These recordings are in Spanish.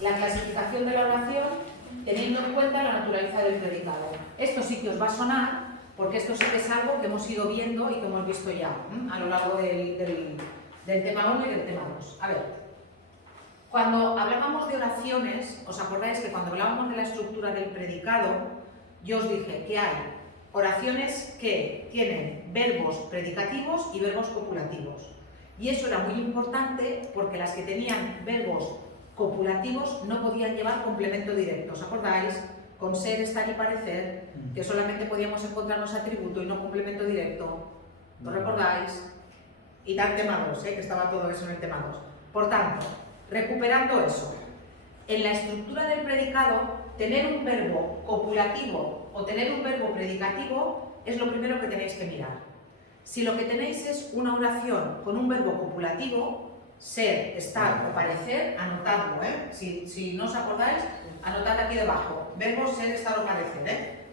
la clasificación de la oración teniendo en cuenta la naturaleza del predicado. Esto sí que os va a sonar, porque esto sí que es algo que hemos ido viendo y que hemos visto ya a lo largo del tema 1 y del tema 2. A ver, cuando hablábamos de oraciones, ¿os acordáis que cuando hablábamos de la estructura del predicado, yo os dije que hay oraciones que tienen verbos predicativos y verbos copulativos? Y eso era muy importante porque las que tenían verbos copulativos no podían llevar complemento directo. ¿Os acordáis? Con ser, estar y parecer, que solamente podíamos encontrarnos atributo y no complemento directo. ¿Lo recordáis? Y tal tema 2, que estaba todo eso en el tema 2. Por tanto, recuperando eso, en la estructura del predicado, tener un verbo copulativo o tener un verbo predicativo es lo primero que tenéis que mirar. Si lo que tenéis es una oración con un verbo copulativo, ser, estar o parecer, anotadlo, Si no os acordáis, anotad aquí debajo, verbo ser, estar o parecer,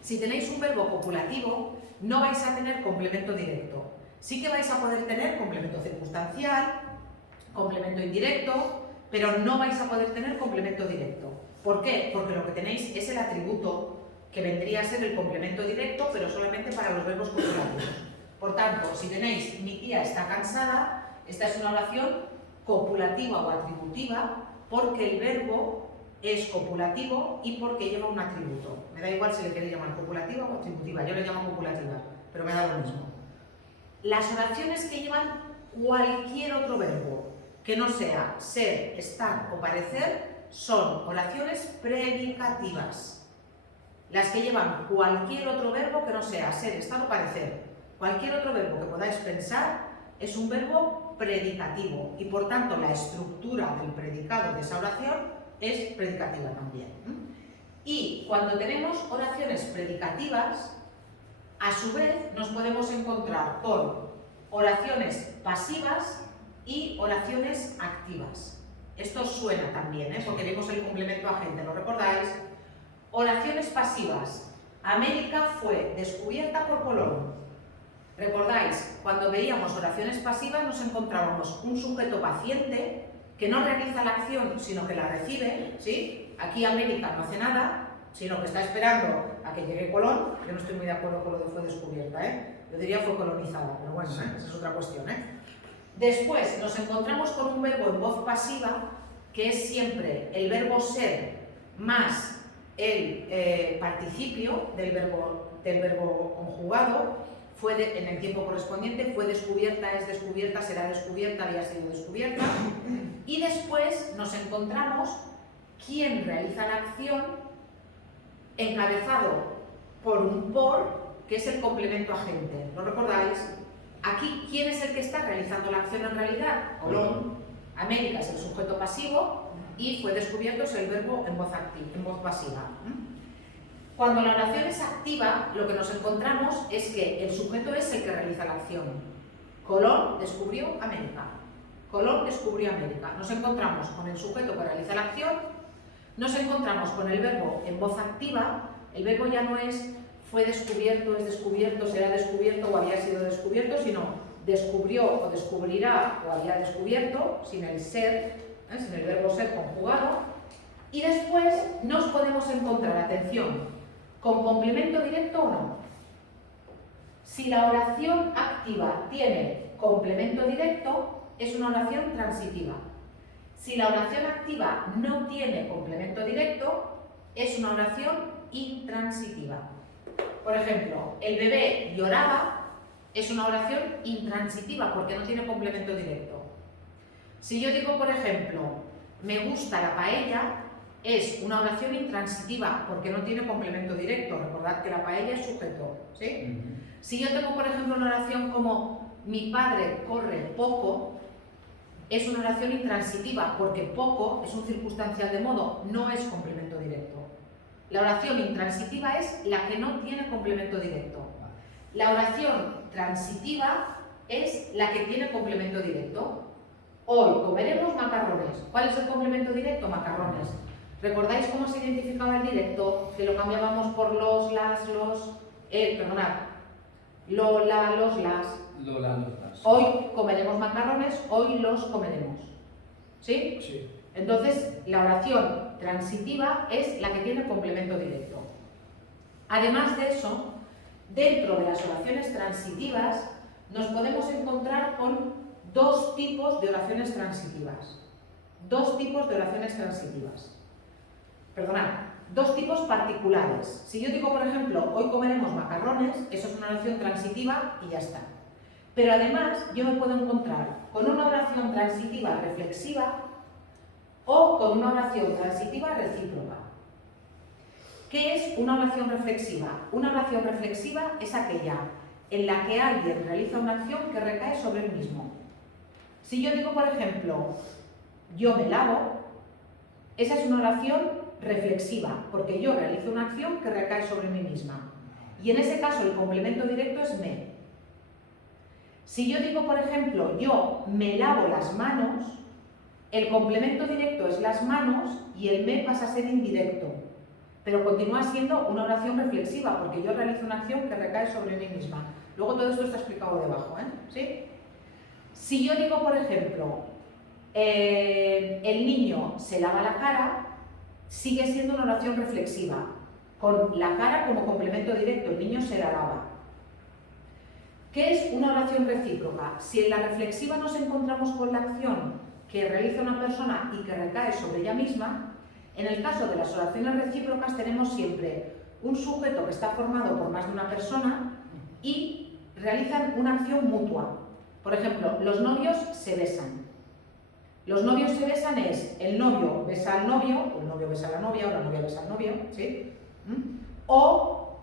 Si tenéis un verbo copulativo, no vais a tener complemento directo. Sí que vais a poder tener complemento circunstancial, complemento indirecto, pero no vais a poder tener complemento directo. ¿Por qué? Porque lo que tenéis es el atributo, que vendría a ser el complemento directo, pero solamente para los verbos copulativos. Por tanto, si tenéis mi tía está cansada, esta es una oración copulativa o atributiva porque el verbo es copulativo y porque lleva un atributo. Me da igual si le queréis llamar copulativa o atributiva, yo le llamo copulativa, pero me da lo mismo. Las oraciones que llevan cualquier otro verbo que no sea ser, estar o parecer son oraciones predicativas. Las que llevan cualquier otro verbo que no sea ser, estar o parecer, cualquier otro verbo que podáis pensar es un verbo predicativo y por tanto la estructura del predicado de esa oración es predicativa también. Y cuando tenemos oraciones predicativas, a su vez nos podemos encontrar con oraciones pasivas y oraciones activas. Esto os suena también, porque vimos el complemento agente, ¿lo recordáis? Oraciones pasivas. América fue descubierta por Colón. ¿Recordáis? Cuando veíamos oraciones pasivas nos encontrábamos un sujeto paciente que no realiza la acción, sino que la recibe, ¿sí? Aquí América no hace nada, sino que está esperando a que llegue Colón. Yo no estoy muy de acuerdo con lo de fue descubierta, Yo diría fue colonizada, pero bueno, esa es otra cuestión, Después nos encontramos con un verbo en voz pasiva, que es siempre el verbo ser más el participio del verbo conjugado. En el tiempo correspondiente, fue descubierta, es descubierta, será descubierta, había sido descubierta. Y después nos encontramos quién realiza la acción encabezado por un por, que es el complemento agente. ¿Lo recordáis? Aquí, ¿quién es el que está realizando la acción en realidad? Colón. América es el sujeto pasivo y fue descubierto es el verbo en voz pasiva. Cuando la oración es activa, lo que nos encontramos es que el sujeto es el que realiza la acción. Colón descubrió América. Colón descubrió América. Nos encontramos con el sujeto que realiza la acción, nos encontramos con el verbo en voz activa. El verbo ya no es fue descubierto, es descubierto, será descubierto o había sido descubierto, sino descubrió o descubrirá o había descubierto, sin el ser, sin el verbo ser conjugado. Y después nos podemos encontrar, atención, ¿con complemento directo o no? Si la oración activa tiene complemento directo, es una oración transitiva. Si la oración activa no tiene complemento directo, es una oración intransitiva. Por ejemplo, el bebé lloraba, es una oración intransitiva porque no tiene complemento directo. Si yo digo, por ejemplo, me gusta la paella, es una oración intransitiva porque no tiene complemento directo. Recordad que la paella es sujeto, ¿sí? Si yo tengo, por ejemplo, una oración como mi padre corre poco, es una oración intransitiva porque poco es un circunstancial de modo, no es complemento directo. La oración intransitiva es la que no tiene complemento directo. La oración transitiva es la que tiene complemento directo. Hoy comeremos macarrones. ¿Cuál es el complemento directo? Macarrones. ¿Recordáis cómo se identificaba el directo? Que lo cambiábamos por los, las, los... perdonad. Lola, los, las. Lola, los, las. Hoy comeremos macarrones, hoy los comeremos. ¿Sí? Sí. Entonces, la oración transitiva es la que tiene complemento directo. Además de eso, dentro de las oraciones transitivas nos podemos encontrar con dos tipos de oraciones transitivas. Dos tipos de oraciones transitivas. Perdonad, dos tipos particulares. Si yo digo, por ejemplo, hoy comeremos macarrones, eso es una oración transitiva y ya está. Pero además yo me puedo encontrar con una oración transitiva reflexiva o con una oración transitiva recíproca. ¿Qué es una oración reflexiva? Una oración reflexiva es aquella en la que alguien realiza una acción que recae sobre él mismo. Si yo digo, por ejemplo, yo me lavo, esa es una oración reflexiva, porque yo realizo una acción que recae sobre mí misma. Y en ese caso el complemento directo es me. Si yo digo, por ejemplo, yo me lavo las manos, el complemento directo es las manos y el me pasa a ser indirecto, pero continúa siendo una oración reflexiva, porque yo realizo una acción que recae sobre mí misma. Luego todo esto está explicado debajo, ¿sí? Si yo digo, por ejemplo, el niño se lava la cara, sigue siendo una oración reflexiva, con la cara como complemento directo, el niño se la lava. ¿Qué es una oración recíproca? Si en la reflexiva nos encontramos con la acción que realiza una persona y que recae sobre ella misma, en el caso de las oraciones recíprocas tenemos siempre un sujeto que está formado por más de una persona y realizan una acción mutua. Por ejemplo, los novios se besan. Los novios se besan es el novio besa al novio, o el novio besa a la novia, o la novia besa al novio, ¿sí? O,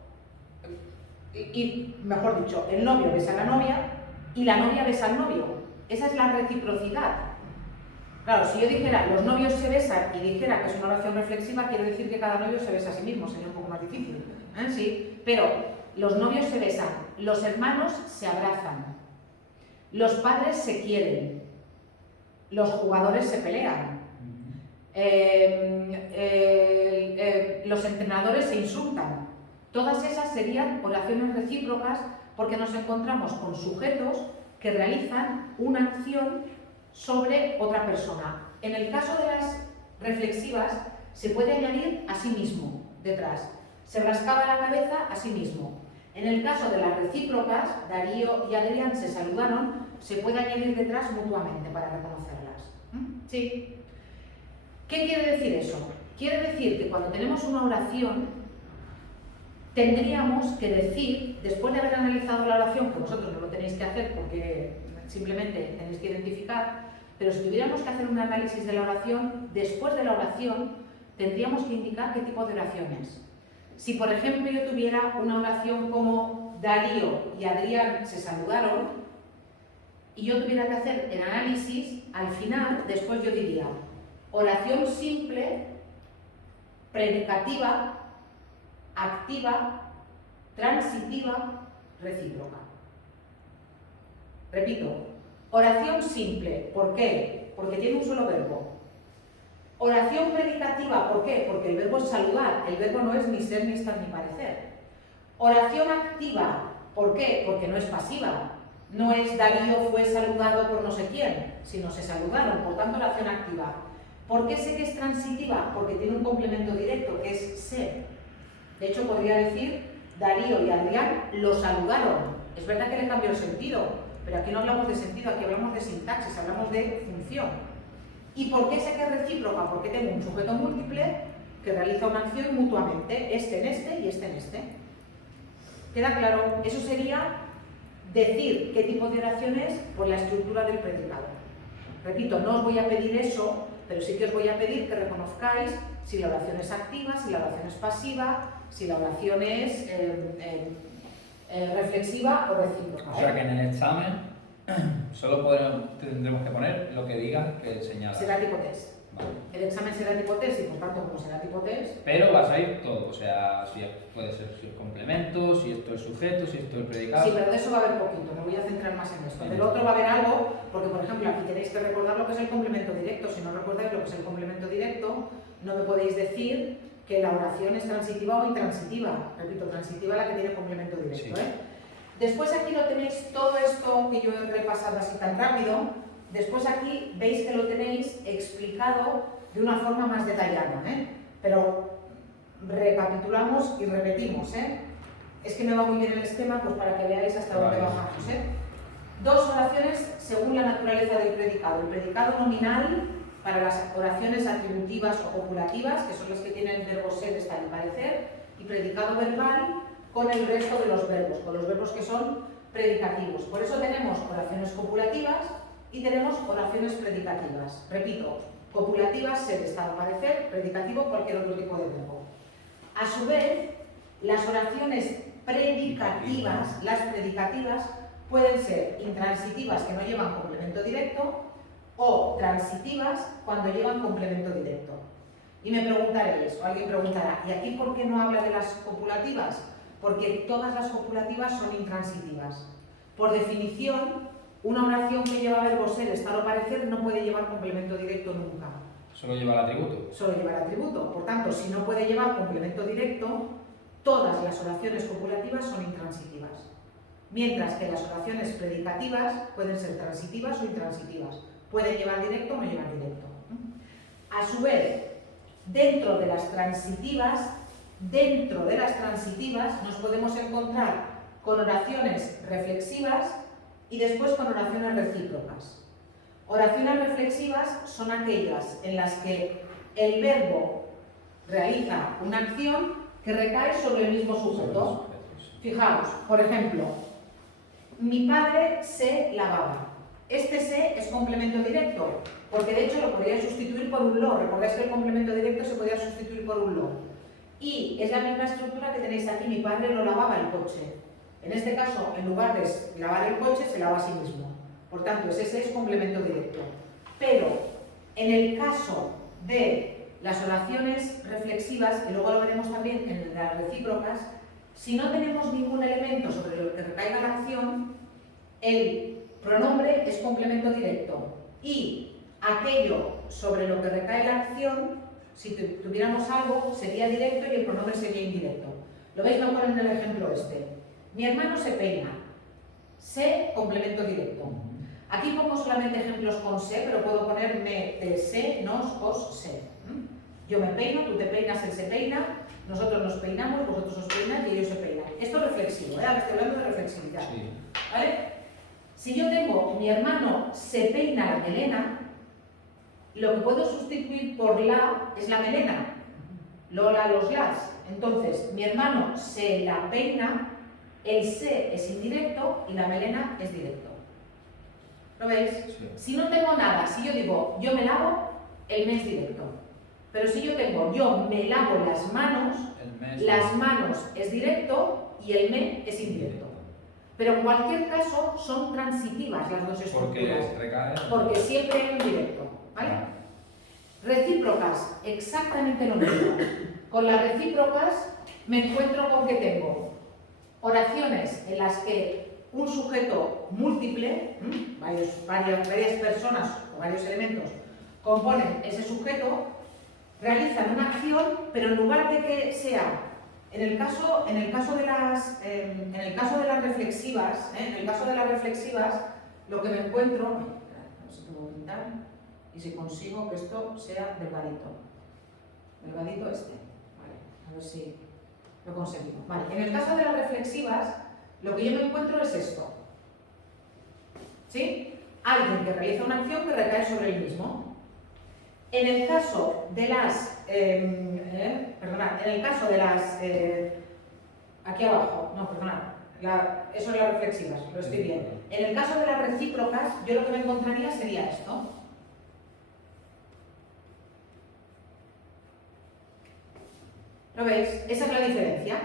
y mejor dicho, el novio besa a la novia y la novia besa al novio. Esa es la reciprocidad. Claro, si yo dijera los novios se besan y dijera que es una oración reflexiva, quiere decir que cada novio se besa a sí mismo, sería un poco más difícil. Sí, pero los novios se besan, los hermanos se abrazan, los padres se quieren, los jugadores se pelean, los entrenadores se insultan. Todas esas serían oraciones recíprocas porque nos encontramos con sujetos que realizan una acción sobre otra persona. En el caso de las reflexivas se puede añadir a sí mismo detrás. Se rascaba la cabeza a sí mismo. En el caso de las recíprocas, Darío y Adrián se saludaron, se puede añadir detrás mutuamente para reconocerlas. ¿Sí? ¿Qué quiere decir eso? Quiere decir que cuando tenemos una oración, tendríamos que decir, después de haber analizado la oración, que vosotros no lo tenéis que hacer porque simplemente tenéis que identificar, pero si tuviéramos que hacer un análisis de la oración, después de la oración tendríamos que indicar qué tipo de oración es. Si por ejemplo yo tuviera una oración como Darío y Adrián se saludaron y yo tuviera que hacer el análisis, al final después yo diría oración simple, predicativa, activa, transitiva, recíproca. Repito, oración simple, ¿por qué? Porque tiene un solo verbo. Oración predicativa, ¿por qué? Porque el verbo es saludar, el verbo no es ni ser, ni estar, ni parecer. Oración activa, ¿por qué? Porque no es pasiva. No es Darío fue saludado por no sé quién, sino se saludaron, por tanto oración activa. ¿Por qué sé que es transitiva? Porque tiene un complemento directo, que es ser. De hecho, podría decir Darío y Adrián lo saludaron. Es verdad que le cambió el sentido, pero aquí no hablamos de sentido, aquí hablamos de sintaxis, hablamos de función. ¿Y por qué sé que es recíproca? Porque tengo un sujeto múltiple que realiza una acción mutuamente, este en este y este en este. ¿Queda claro? Eso sería decir qué tipo de oración es por la estructura del predicado. Repito, no os voy a pedir eso, pero sí que os voy a pedir que reconozcáis si la oración es activa, si la oración es pasiva, si la oración es reflexiva o recíproca. O sea que en el examen solo tendremos que poner lo que diga que señala. Será tipo test. Vale. El examen será tipo test y por tanto como será tipo test. Pero vas a ir todo, o sea, si puede ser si es complemento, si esto es sujeto, si esto es predicado. Sí, pero de eso va a haber poquito, me voy a centrar más en esto. Del otro va a haber algo, porque por ejemplo aquí tenéis que recordar lo que es el complemento directo. Si no recordáis lo que es el complemento directo, no me podéis decir que la oración es transitiva o intransitiva. Repito, transitiva la que tiene complemento directo. Sí. Después aquí lo tenéis todo esto que yo he repasado así tan rápido. Después aquí veis que lo tenéis explicado de una forma más detallada, pero recapitulamos y repetimos. Es que me va muy bien el esquema, pues para que veáis hasta dónde bajamos. Dos oraciones según la naturaleza del predicado. El predicado nominal para las oraciones atributivas o copulativas, que son las que tienen el verbo ser, estar y parecer, y predicado verbal con el resto de los verbos, con los verbos que son predicativos. Por eso tenemos oraciones copulativas y tenemos oraciones predicativas. Repito, copulativas, ser, estar, parecer, predicativo, cualquier otro tipo de verbo. A su vez, las oraciones predicativas, las predicativas, pueden ser intransitivas que no llevan complemento directo o transitivas cuando llevan complemento directo. Y me preguntaréis, o alguien preguntará, ¿y aquí por qué no habla de las copulativas? Porque todas las copulativas son intransitivas. Por definición, una oración que lleva verbo ser, estar o parecer no puede llevar complemento directo nunca. Solo lleva el atributo. Solo lleva el atributo. Por tanto, si no puede llevar complemento directo, todas las oraciones copulativas son intransitivas. Mientras que las oraciones predicativas pueden ser transitivas o intransitivas. Pueden llevar directo o no llevar directo. A su vez, dentro de las transitivas nos podemos encontrar con oraciones reflexivas y después con oraciones recíprocas. Oraciones reflexivas son aquellas en las que el verbo realiza una acción que recae sobre el mismo sujeto. Fijaos, por ejemplo, mi padre se lavaba. Este se es complemento directo, porque de hecho lo podría sustituir por un lo. Recordáis que el complemento directo se podía sustituir por un lo. Y es la misma estructura que tenéis aquí, mi padre no lavaba el coche. En este caso, en lugar de lavar el coche, se lava a sí mismo. Por tanto, ese se es complemento directo. Pero, en el caso de las oraciones reflexivas, y luego lo veremos también en las recíprocas, si no tenemos ningún elemento sobre el que recaiga la acción, el pronombre es complemento directo. Y aquello sobre lo que recae la acción, si tuviéramos algo, sería directo y el pronombre sería indirecto. ¿Lo veis mejor en el ejemplo este? Mi hermano se peina. Se, complemento directo. Aquí pongo solamente ejemplos con se, pero puedo poner me, te, se, nos, os, se. Yo me peino, tú te peinas, él se peina, nosotros nos peinamos, vosotros os peináis y ellos se peinan. Esto es reflexivo, ahora estoy hablando de reflexividad. Sí. ¿Vale? Si yo tengo mi hermano se peina la melena, lo que puedo sustituir por la es la melena. Lola, los las. Entonces, mi hermano se la peina, el se es indirecto y la melena es directo. ¿Lo veis? Sí. Si no tengo nada, si yo digo yo me lavo, el me es directo. Pero si yo tengo yo me lavo las manos es directo y el me es indirecto. Pero en cualquier caso son transitivas las dos estructuras. Porque siempre hay un directo. ¿Vale? Recíprocas, exactamente lo mismo. Con las recíprocas me encuentro con que tengo oraciones en las que un sujeto múltiple, varias personas o varios elementos componen ese sujeto, realizan una acción, pero en lugar de que sea, en el caso de las reflexivas, lo que me encuentro, a ver si puedo pintar y si consigo que esto sea delgadito este, vale, a ver si lo conseguimos. Vale, en el caso de las reflexivas, lo que yo me encuentro es esto, ¿sí? Alguien que realiza una acción que recae sobre el mismo. En el caso de las, aquí abajo, no, perdonad, eso es las reflexivas, lo estoy viendo. En el caso de las recíprocas, yo lo que me encontraría sería esto. ¿Lo veis? Esa es la diferencia.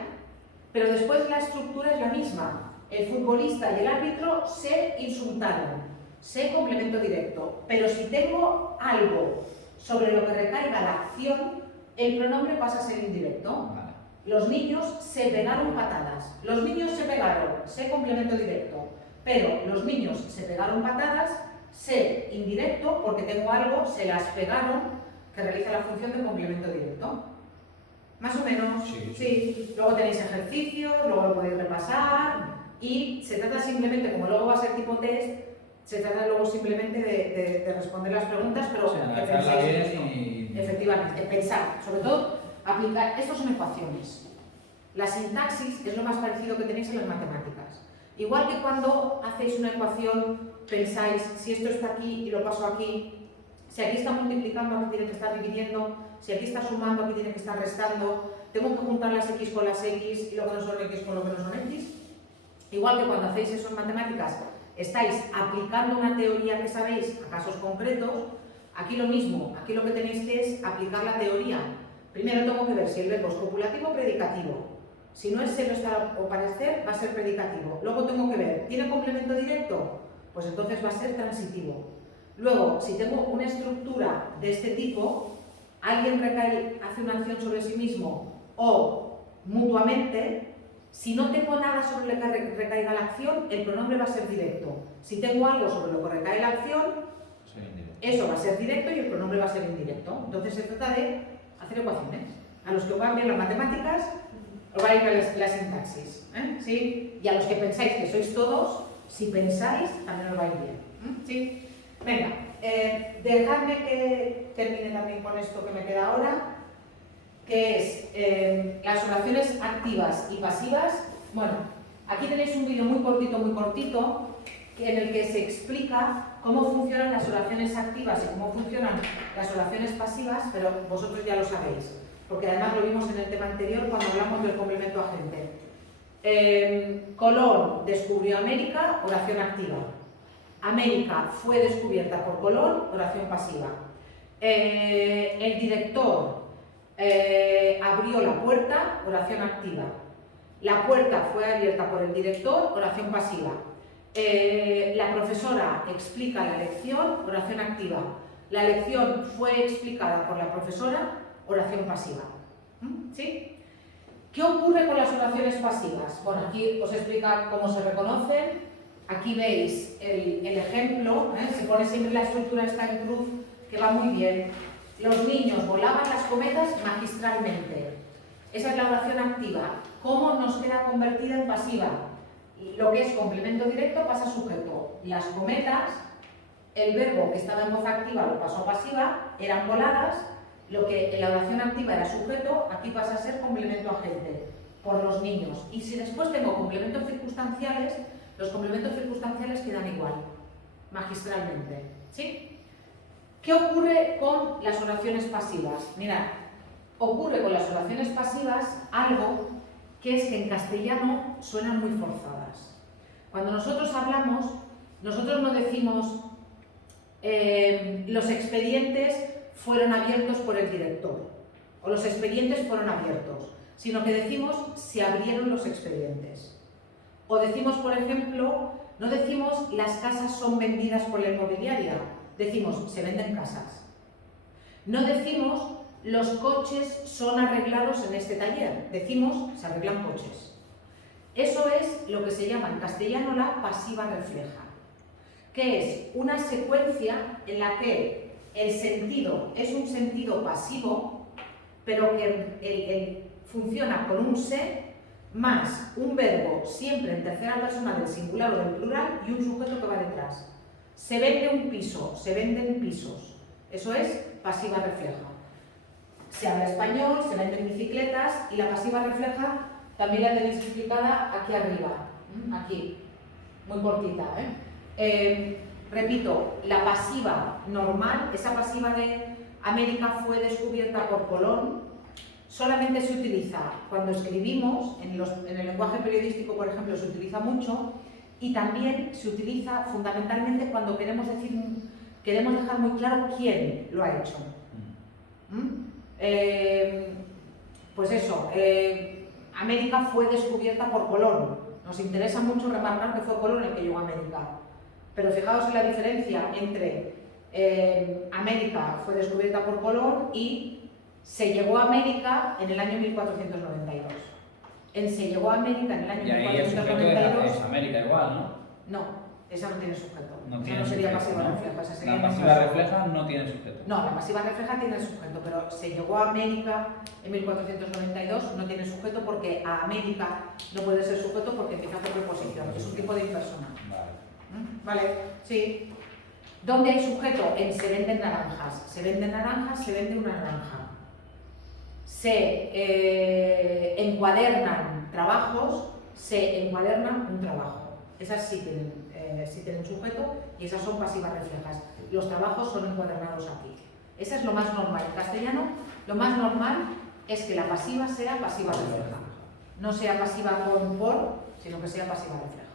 Pero después la estructura es la misma. El futbolista y el árbitro se insultaron, se complemento directo. Pero si tengo algo sobre lo que recaiga la acción, el pronombre pasa a ser indirecto. Vale. Los niños se pegaron patadas. Los niños se pegaron, se complemento directo. Pero los niños se pegaron patadas, se indirecto, porque tengo algo, se las pegaron, que realiza la función de complemento directo. Más o menos, sí. Luego tenéis ejercicios, luego lo podéis repasar y se trata simplemente, como luego va a ser tipo test, se trata luego simplemente de responder las preguntas, pero Sí, que analizarla penséis en bien esto. Efectivamente, pensar, sobre todo, aplicar, estos son ecuaciones. La sintaxis es lo más parecido que tenéis en las matemáticas. Igual que cuando hacéis una ecuación, pensáis, si esto está aquí y lo paso aquí, si aquí está multiplicando, aquí tiene que estar dividiendo, si aquí está sumando, aquí tiene que estar restando, tengo que juntar las x con las x y lo que no son x con lo que no son x. Igual que cuando hacéis eso en matemáticas, estáis aplicando una teoría que sabéis a casos concretos, aquí lo mismo, aquí lo que tenéis que es aplicar la teoría. Primero tengo que ver si el verbo es copulativo o predicativo. Si no es ser, estar o parecer, va a ser predicativo. Luego tengo que ver, ¿tiene complemento directo? Pues entonces va a ser transitivo. Luego, si tengo una estructura de este tipo, alguien hace una acción sobre sí mismo o mutuamente, si no tengo nada sobre lo que recaiga la acción, el pronombre va a ser directo. Si tengo algo sobre lo que recae la acción, eso va a ser directo y el pronombre va a ser indirecto. Entonces se trata de hacer ecuaciones. A los que os van bien las matemáticas, os va a ir la sintaxis. ¿Sí? Y a los que pensáis que sois todos, si pensáis, también os va a ir bien. ¿Sí? Venga, dejadme que termine también con esto que me queda ahora, que es las oraciones activas y pasivas. Bueno, aquí tenéis un vídeo muy cortito, en el que se explica cómo funcionan las oraciones activas y cómo funcionan las oraciones pasivas, pero vosotros ya lo sabéis, porque además lo vimos en el tema anterior cuando hablamos del complemento agente. Colón descubrió América, oración activa. América fue descubierta por Colón, oración pasiva. El director abrió la puerta, oración activa. La puerta fue abierta por el director, oración pasiva. La profesora explica la lección, oración activa. La lección fue explicada por la profesora, oración pasiva. ¿Sí? ¿Qué ocurre con las oraciones pasivas? Bueno, aquí os explica cómo se reconocen. Aquí veis el ejemplo, se pone siempre la estructura esta en cruz, que va muy bien. Los niños volaban las cometas magistralmente. Esa es la oración activa. ¿Cómo nos queda convertida en pasiva? Lo que es complemento directo pasa a sujeto. Las cometas, el verbo que estaba en voz activa lo pasó a pasiva, eran voladas. Lo que en la oración activa era sujeto, aquí pasa a ser complemento agente, por los niños. Y si después tengo complementos circunstanciales, los complementos circunstanciales quedan igual, magistralmente. ¿Sí? ¿Qué ocurre con las oraciones pasivas? Mirad, ocurre con las oraciones pasivas algo que es que en castellano suenan muy forzadas. Cuando nosotros hablamos, nosotros no decimos los expedientes fueron abiertos por el director o los expedientes fueron abiertos, sino que decimos se abrieron los expedientes. O decimos, por ejemplo, no decimos las casas son vendidas por la inmobiliaria, decimos se venden casas. No decimos los coches son arreglados en este taller, decimos se arreglan coches. Eso es lo que se llama en castellano la pasiva refleja, que es una secuencia en la que el sentido es un sentido pasivo, pero que funciona con un se más un verbo siempre en tercera persona del singular o del plural y un sujeto que va detrás. Se vende un piso, se venden pisos. Eso es pasiva refleja. Se habla español, se venden bicicletas y la pasiva refleja también la tenéis explicada aquí arriba, aquí, muy cortita. Repito, la pasiva normal, esa pasiva de América fue descubierta por Colón, solamente se utiliza cuando escribimos, en el lenguaje periodístico, por ejemplo, se utiliza mucho, y también se utiliza fundamentalmente cuando queremos dejar muy claro quién lo ha hecho. Pues eso, América fue descubierta por Colón. Nos interesa mucho remarcar que fue Colón el que llegó a América. Pero fijaos en la diferencia entre América fue descubierta por Colón y se llegó a América en el año 1492. En se llegó a América en el año 1492... es América igual, ¿no? No, esa no tiene sujeto. No Esa no sería sujeto, pasiva ¿no? refleja. Esa sería La pasiva refleja no tiene sujeto. No, la pasiva refleja tiene sujeto, pero se llegó a América en 1492, no tiene sujeto porque a América no puede ser sujeto porque empieza por preposición, es un tipo de impersonal. Vale. ¿Vale? Sí. ¿Dónde hay sujeto? En se venden naranjas. Se venden naranjas, se vende una naranja. Se encuadernan trabajos, se encuaderna un trabajo. Esas sí tienen sujeto y esas son pasivas reflejas. Los trabajos son encuadernados aquí. Eso es lo más normal. En castellano, lo más normal es que la pasiva sea pasiva refleja. No sea pasiva con por, sino que sea pasiva refleja.